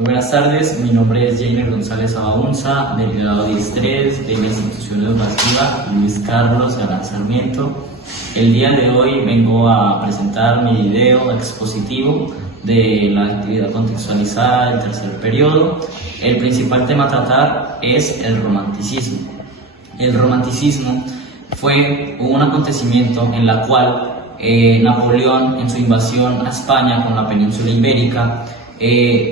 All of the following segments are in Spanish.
Muy buenas tardes, mi nombre es Jainer González Abaunza, del grado 10-3 de la institución educativa Luis Carlos Galán Sarmiento. El día de hoy vengo a presentar mi video expositivo de la actividad contextualizada del tercer periodo. El principal tema a tratar es el romanticismo. El romanticismo fue un acontecimiento en la cual Napoleón, en su invasión a España con la península ibérica,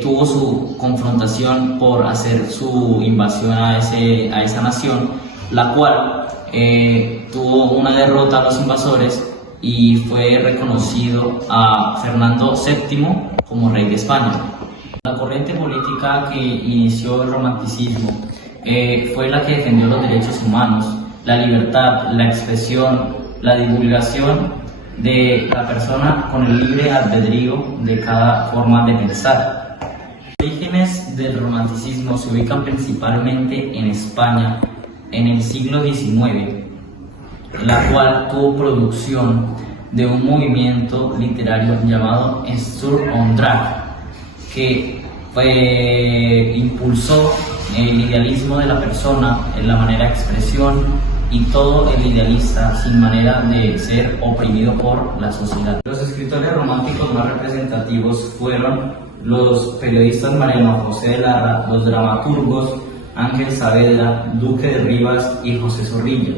tuvo su confrontación por hacer su invasión a esa nación, la cual tuvo una derrota a los invasores y fue reconocido a Fernando VII como rey de España. La corriente política que inició el romanticismo fue la que defendió los derechos humanos, la libertad, la expresión, la divulgación de la persona con el libre albedrío de cada forma de pensar. Los orígenes del romanticismo se ubican principalmente en España en el siglo XIX, la cual tuvo producción de un movimiento literario llamado Sturm und Drang, que impulsó el idealismo de la persona en la manera de expresión y todo el idealista sin manera de ser oprimido por la sociedad. Los escritores románticos más representativos fueron los periodistas Mariano José de Larra, los dramaturgos Ángel Saavedra, Duque de Rivas y José Zorrilla,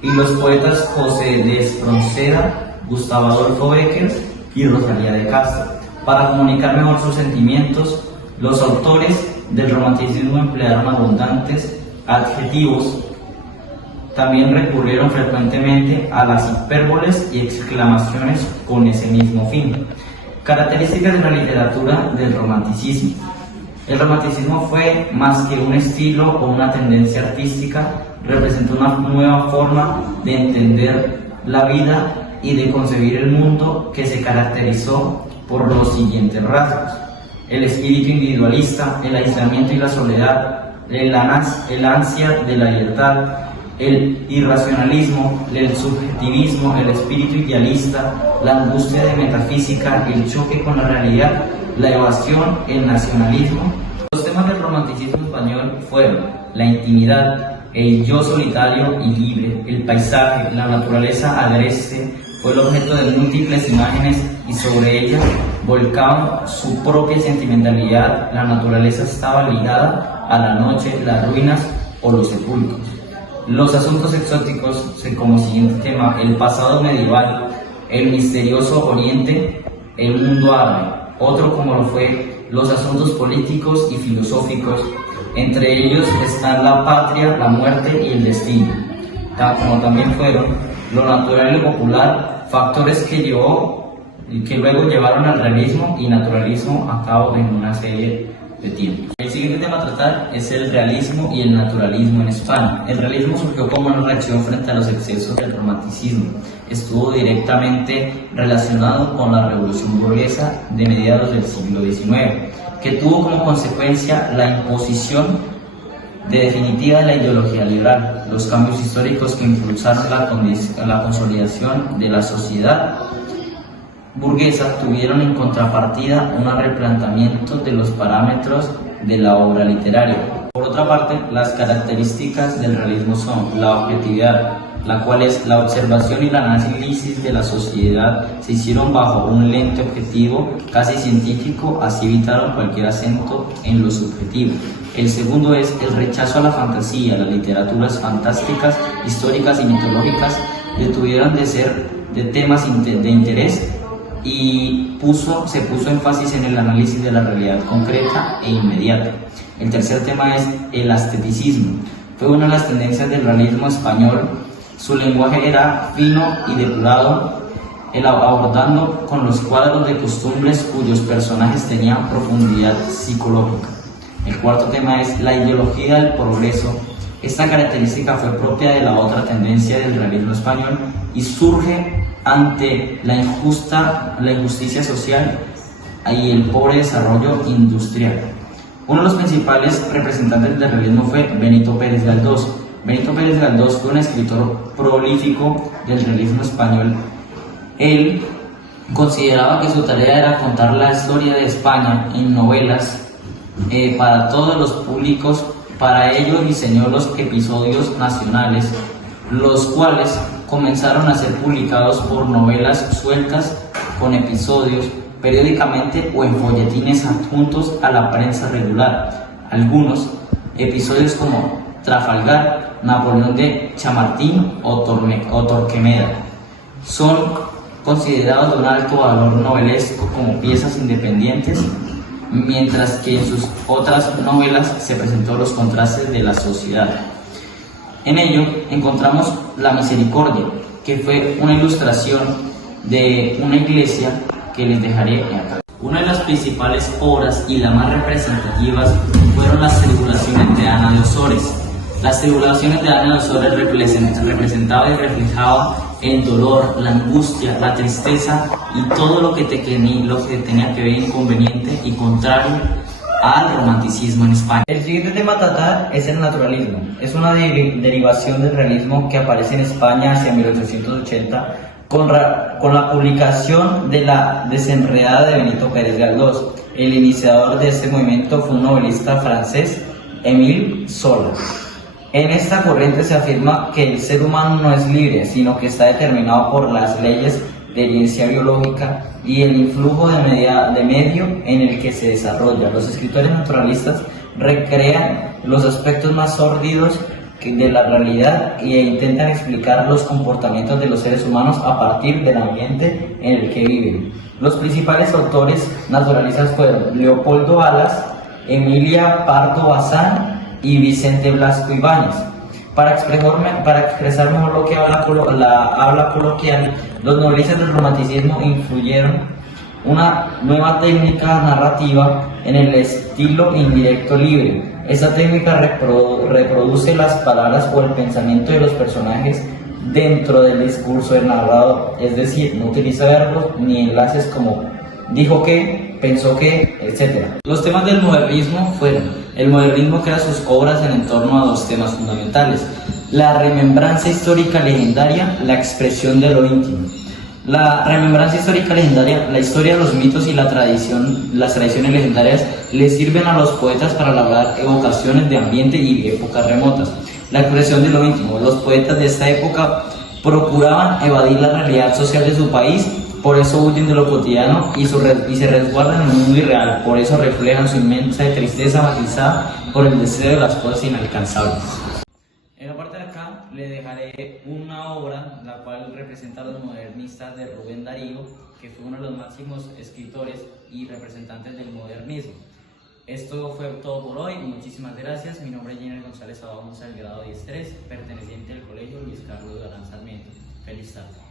y los poetas José de Espronceda, Gustavo Adolfo Bécquer y Rosalía de Castro. Para comunicar mejor sus sentimientos, los autores del romanticismo emplearon abundantes adjetivos. También recurrieron frecuentemente a las hipérboles y exclamaciones con ese mismo fin. Características de la literatura del romanticismo. El romanticismo fue más que un estilo o una tendencia artística, representó una nueva forma de entender la vida y de concebir el mundo que se caracterizó por los siguientes rasgos: el espíritu individualista, el aislamiento y la soledad, el ansia de la libertad, el irracionalismo, el subjetivismo, el espíritu idealista, la angustia de metafísica, el choque con la realidad, la evasión, el nacionalismo. Los temas del romanticismo español fueron la intimidad, el yo solitario y libre, el paisaje, la naturaleza agreste, fue el objeto de múltiples imágenes y sobre ella volcaban su propia sentimentalidad. La naturaleza estaba ligada a la noche, las ruinas o los sepulcros. Los asuntos exóticos, como siguiente tema, el pasado medieval, el misterioso oriente, el mundo árabe. Otro como lo fue los asuntos políticos y filosóficos, entre ellos están la patria, la muerte y el destino, como también fueron lo natural y lo popular, factores que luego llevaron al realismo y naturalismo a cabo en una serie de tiempos. El siguiente tema a tratar es el realismo y el naturalismo en España. El realismo surgió como una reacción frente a los excesos del romanticismo. Estuvo directamente relacionado con la revolución burguesa de mediados del siglo XIX, que tuvo como consecuencia la imposición definitiva de la ideología liberal, los cambios históricos que impulsaron la consolidación de la sociedad burguesa tuvieron en contrapartida un replanteamiento de los parámetros de la obra literaria. Por otra parte, las características del realismo son la objetividad, la cual es la observación y el análisis de la sociedad se hicieron bajo un lente objetivo casi científico, así evitaron cualquier acento en lo subjetivo. El segundo es el rechazo a la fantasía. Las literaturas fantásticas, históricas y mitológicas detuvieron de ser de temas de interés y se puso énfasis en el análisis de la realidad concreta e inmediata. El tercer tema es el esteticismo. Fue una de las tendencias del realismo español. Su lenguaje era fino y depurado, abordando con los cuadros de costumbres cuyos personajes tenían profundidad psicológica. El cuarto tema es la ideología del progreso. Esta característica fue propia de la otra tendencia del realismo español y surge ante la injusticia social y el pobre desarrollo industrial. Uno de los principales representantes del realismo fue Benito Pérez Galdós. Benito Pérez Galdós fue un escritor prolífico del realismo español. Él consideraba que su tarea era contar la historia de España en novelas para todos los públicos. Para ello diseñó los episodios nacionales, los cuales comenzaron a ser publicados por novelas sueltas con episodios periódicamente o en folletines adjuntos a la prensa regular. Algunos episodios como Trafalgar, Napoleón de Chamartín o Torquemada son considerados de un alto valor novelesco como piezas independientes, mientras que en sus otras novelas se presentó los contrastes de la sociedad. En ello encontramos La Misericordia, que fue una ilustración de una iglesia que les dejaré acá. Una de las principales obras y las más representativas fueron las Tribulaciones de Ana de Ozores. Las Tribulaciones de Ana de Ozores representaban y reflejaban el dolor, la angustia, la tristeza y todo lo que tenía que ver inconveniente y contrario al romanticismo en España. El siguiente tema a tratar es el naturalismo. Es una derivación del realismo que aparece en España hacia 1880 con la publicación de La Desenredada de Benito Pérez Galdós. El iniciador de este movimiento fue un novelista francés, Émile Zola. En esta corriente se afirma que el ser humano no es libre, sino que está determinado por las leyes de herencia biológica y el influjo de medio en el que se desarrolla. Los escritores naturalistas recrean los aspectos más sórdidos de la realidad e intentan explicar los comportamientos de los seres humanos a partir del ambiente en el que viven. Los principales autores naturalistas fueron Leopoldo Alas, Emilia Pardo Bazán y Vicente Blasco Ibáñez. Para expresar mejor lo que la habla coloquial, los novelistas del romanticismo influyeron una nueva técnica narrativa en el estilo indirecto libre. Esta técnica reproduce las palabras o el pensamiento de los personajes dentro del discurso del narrador, es decir, no utiliza verbos ni enlaces como dijo que, pensó que, etc. Los temas del modernismo fueron: el modernismo crea sus obras en torno a dos temas fundamentales: la remembranza histórica legendaria, la expresión de lo íntimo. La remembranza histórica legendaria, la historia, los mitos y las tradiciones legendarias le sirven a los poetas para elaborar evocaciones de ambiente y épocas remotas. La expresión de lo íntimo, los poetas de esta época procuraban evadir la realidad social de su país, por eso huyen de lo cotidiano y se resguardan en un mundo irreal, por eso reflejan su inmensa tristeza matizada por el deseo de las cosas inalcanzables. En la parte de acá le dejaré una obra la cual representa a los modernistas de Rubén Darío, que fue uno de los máximos escritores y representantes del modernismo. Esto fue todo por hoy, muchísimas gracias. Mi nombre es Jenner González Abamos, del grado 10-3, perteneciente al colegio Luis Carlos Galán Sarmiento. Feliz tarde.